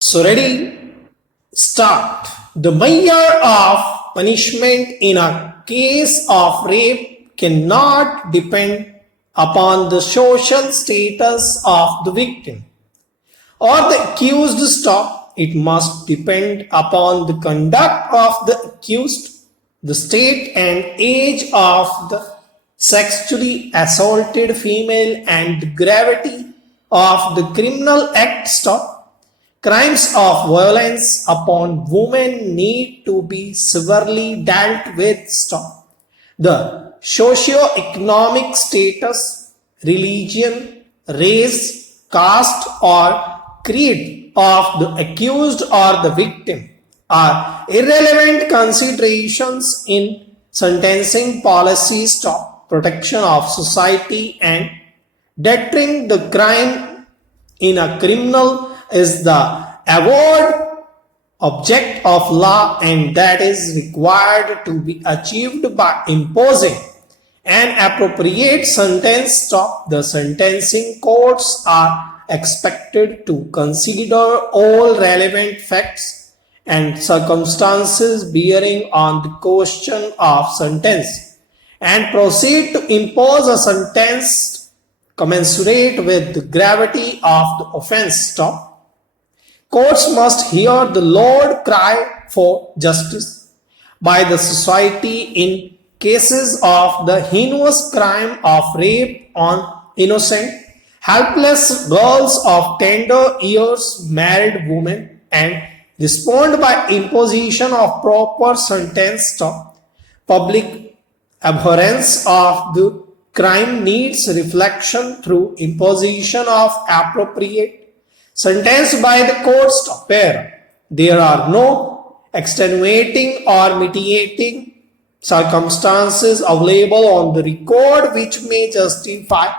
So ready? Start. The measure of punishment in a case of rape cannot depend upon the social status of the victim or the accused stop. It must depend upon the conduct of the accused, the state and age of the sexually assaulted female, and the gravity of the criminal act. Stop. Crimes of violence upon women need to be severely dealt with. Stop. The socio-economic status, religion, race, caste, or creed of the accused or the victim are irrelevant considerations in sentencing policy. Stop. Protection of society and deterring the crime in a criminal is the avowed object of law, and that is required to be achieved by imposing an appropriate sentence. Stop. The sentencing courts are expected to consider all relevant facts and circumstances bearing on the question of sentence and proceed to impose a sentence commensurate with the gravity of the offense. Stop. Courts must hear the loud cry for justice by the society in cases of the heinous crime of rape on innocent, helpless girls of tender years, married women, and respond by imposition of proper sentence. Stop. Public abhorrence of the crime needs reflection through imposition of appropriate sentence by the courts. Stop. There are no extenuating or mitigating circumstances available on the record which may justify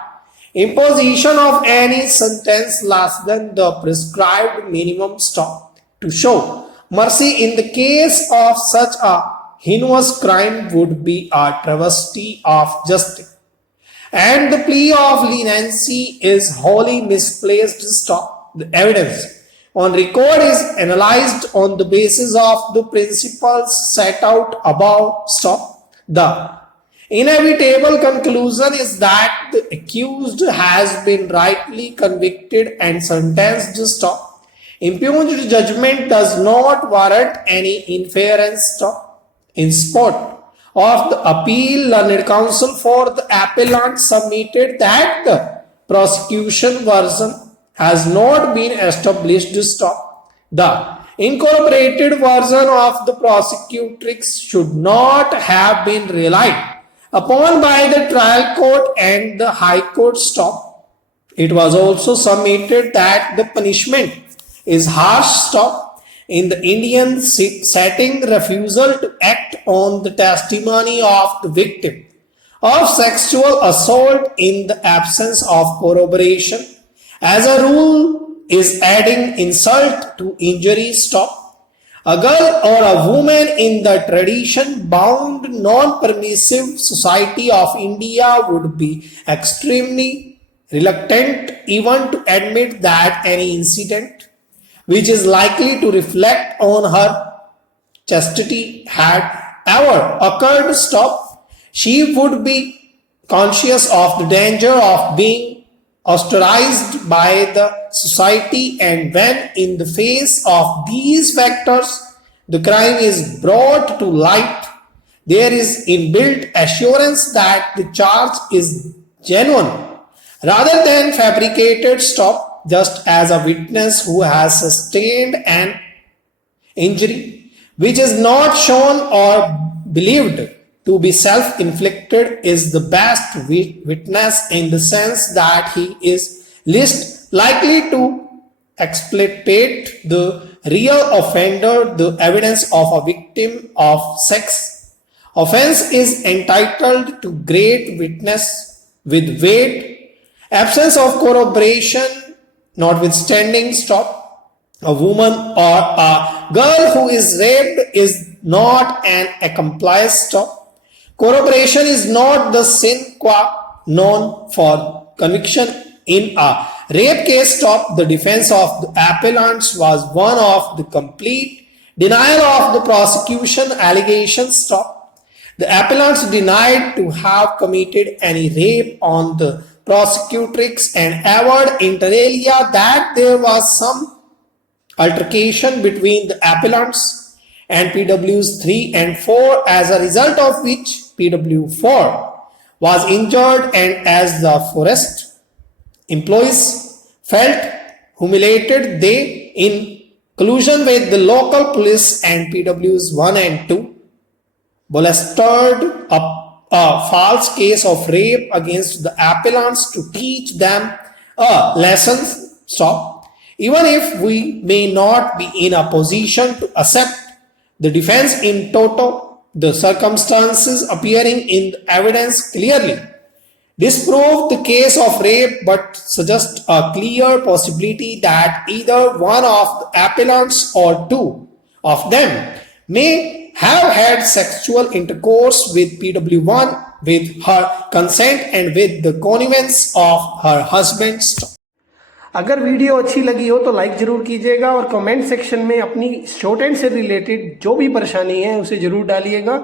imposition of any sentence less than the prescribed minimum. Stop. To show mercy in the case of such a heinous crime would be a travesty of justice, and the plea of leniency is wholly misplaced. Stop. The evidence on record is analyzed on the basis of the principles set out above. Stop. The inevitable conclusion is that the accused has been rightly convicted and sentenced. Stop. Impugned judgment does not warrant any inference. Stop. In support of the appeal, learned counsel for the appellant submitted that the prosecution version has not been established. Stop. The incorporated version of the prosecutrix should not have been relied upon by the trial court and the high court. Stop. It was also submitted that the punishment is harsh. Stop. In the Indian setting, refusal to act on the testimony of the victim of sexual assault in the absence of corroboration, as a rule, is adding insult to injury. Stop. A girl or a woman in the tradition-bound, non-permissive society of India would be extremely reluctant even to admit that any incident which is likely to reflect on her chastity had ever occurred. Stop. She would be conscious of the danger of being ostracized by the society, and when in the face of these factors the crime is brought to light, there is inbuilt assurance that the charge is genuine rather than fabricated. Stop. Just as a witness who has sustained an injury which is not shown or believed to be self-inflicted is the best witness in the sense that he is least likely to exploitate the real offender. The evidence of a victim of sex offense is entitled to great witness with weight. Absence of corroboration notwithstanding. Stop. A woman or a girl who is raped is not an accomplice. Stop. Corroboration is not the sine qua non for conviction in a rape case stop, the defense of the appellants was one of the complete denial of the prosecution allegations stop. The appellants denied to have committed any rape on the prosecutrix and averred inter alia that there was some altercation between the appellants and PWs 3 and 4, as a result of which PW4 was injured, and as the forest employees felt humiliated, they, in collusion with the local police and PWs 1 and 2, bolstered a false case of rape against the appellants to teach them a lesson. Stop. Even if we may not be in a position to accept the defense in toto, the circumstances appearing in the evidence clearly disprove the case of rape, but suggest a clear possibility that either one of the appellants or two of them may have had sexual intercourse with PW1 with her consent and with the connivance of her husband. अगर video अच्छी लगी हो तो like जरूर कीजिएगा और comment section में अपनी शॉर्ट हैंड से रिलेटेड जो भी परेशानी है उसे जरूर डालिएगा।